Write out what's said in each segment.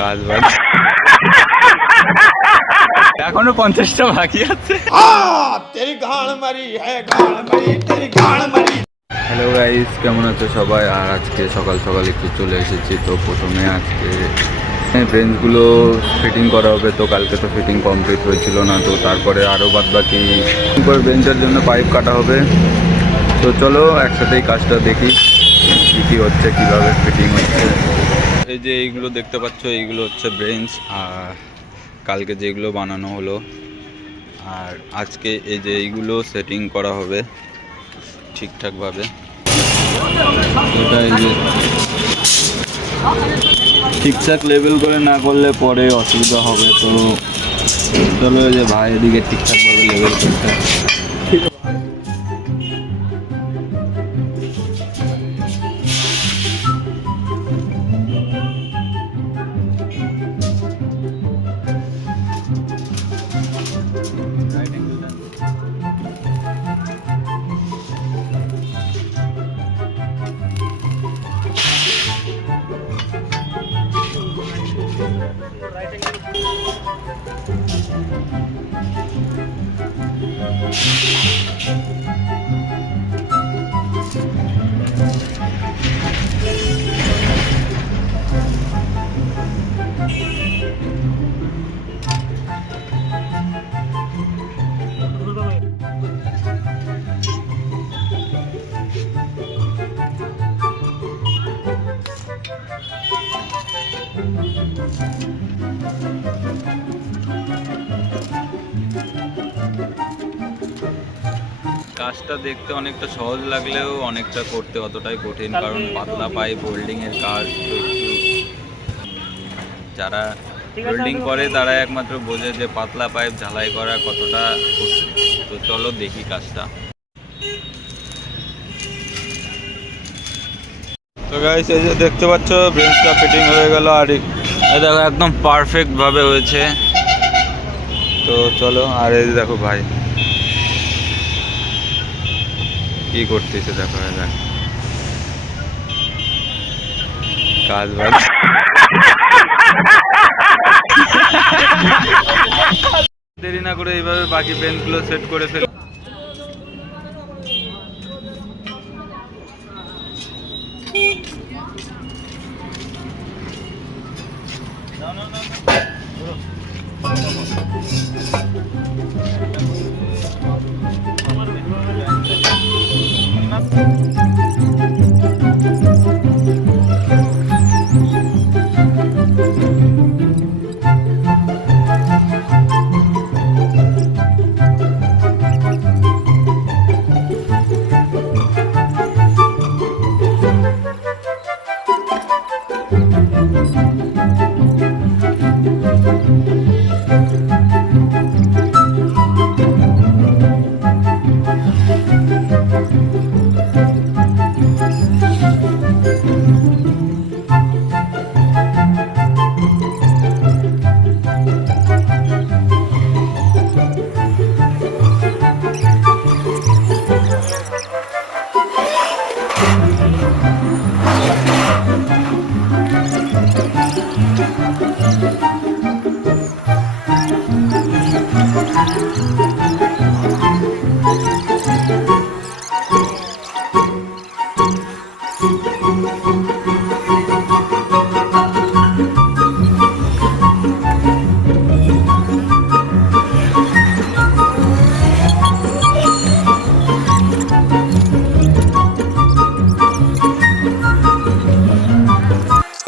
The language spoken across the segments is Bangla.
কাজ বাজ এখনো 50টা বাকি আছে। হ্যালো গাইস, কেমন আছো সবাই? আর আজকে সকাল সকাল একটু চলে এসেছি। তো প্রথমে আজকে বেঞ্চগুলো ফিটিং করা হবে। তো কালকে তো ফিটিং কমপ্লিট হয়েছিল না, তো তারপরে আরও বাদ বাকি করে বেঞ্চের জন্য পাইপ কাটা হবে। তো চলো একসাথেই কাজটা দেখি কী কী হচ্ছে, কীভাবে ফিটিং হচ্ছে। এই যে এইগুলো দেখতে পাচ্ছ, এইগুলো হচ্ছে বেঞ্চ, আর কালকে যেগুলো বানানো হলো, আর আজকে এই যে এইগুলো সেটিং করা হবে ঠিকঠাকভাবে। এটা এই যে ঠিকঠাক লেভেল করে না করলে পরে অসুবিধা হবে। তো চলো যে ভাই এদিকে ঠিকঠাকভাবে লেভেল করতে। কাজটা দেখতে অনেকটা সহজ লাগলেও অনেকটা করতে অতটাই কঠিন, কারণ পাতলা পাইপ হোল্ডিংয়ের কাজ। তো একটু যারা হোল্ডিং করে তারা একমাত্র বোঝে যে পাতলা পাইপ ঝালাই করা কতটা কঠিন। তো চলো দেখি কাজটা। তো গাইস, এই যে দেখতে পাচ্ছ বেঞ্চটা ফিটিং হয়ে গেল, আর এই দেখো একদম পারফেক্টভাবে হয়েছে। তো চলো, আর এই দেখো ভাই কি করতেছে, দেখো দেখ কাজ বাজ। দেরি না করে এইভাবে বাকি বেঞ্চগুলো সেট করে ফেল।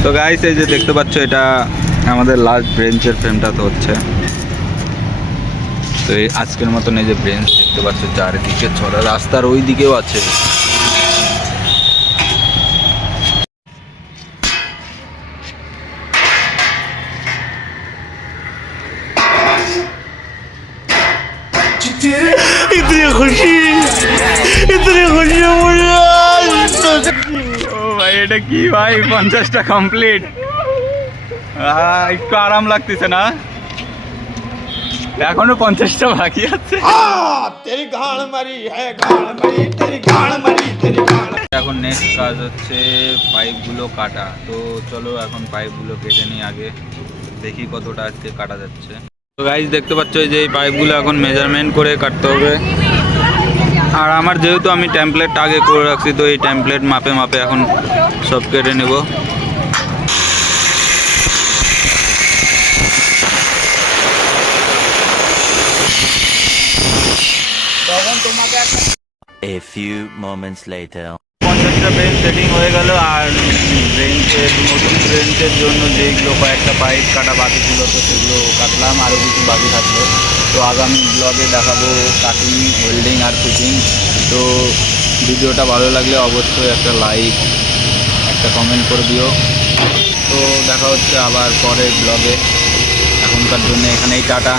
তো গাইস, এই যে দেখতে পাচ্ছ এটা আমাদের লাস্ট বেঞ্চের ফ্রেমটা তো হচ্ছে। তো এই আজকের মতন এই যে বেঞ্চ দেখতে পাচ্ছ চারিদিকে ছড়া, রাস্তার ওই দিকেও আছে। इतनी खुशी ও ভাই, এটা কি ভাই, 50টা কমপ্লিট। একটু আরাম লাগতেছে না? এখনো 50টা বাকি আছে। এখন নেক্সট কাজ হচ্ছে পাইপগুলো কাটা। তো চলো এখন পাইপগুলো কেটে নিই আগে, দেখি কতটা আজকে কাটা যাচ্ছে। তো গাইস দেখতে পাচ্ছ যে এই পাইপগুলো এখন মেজারমেন্ট করে কাটতে হবে। আর আমার যেহেতু আমি টেমপ্লেট আগে করে রাখছি, তো এই টেমপ্লেট মাপে মাপে এখন সব কেটে নেব। A few moments later. 50টা বেঞ্চ সেটিং হয়ে গেল। আর বেঞ্চের নতুন বেঞ্চের জন্য যেগুলো কয়েকটা পাইপ কাটা বাকি ছিল, তো সেগুলো কাটলাম, আরও কিছু বাকি থাকলো। তো আগামী ব্লগে দেখাবো কাটিং, ওয়েল্ডিং আর ফিটিং। তো ভিডিওটা ভালো লাগলে অবশ্যই একটা লাইক, একটা কমেন্ট করে দিও। তো দেখা হচ্ছে আবার পরের ব্লগে। এখনকার জন্য এখানেই টাটা।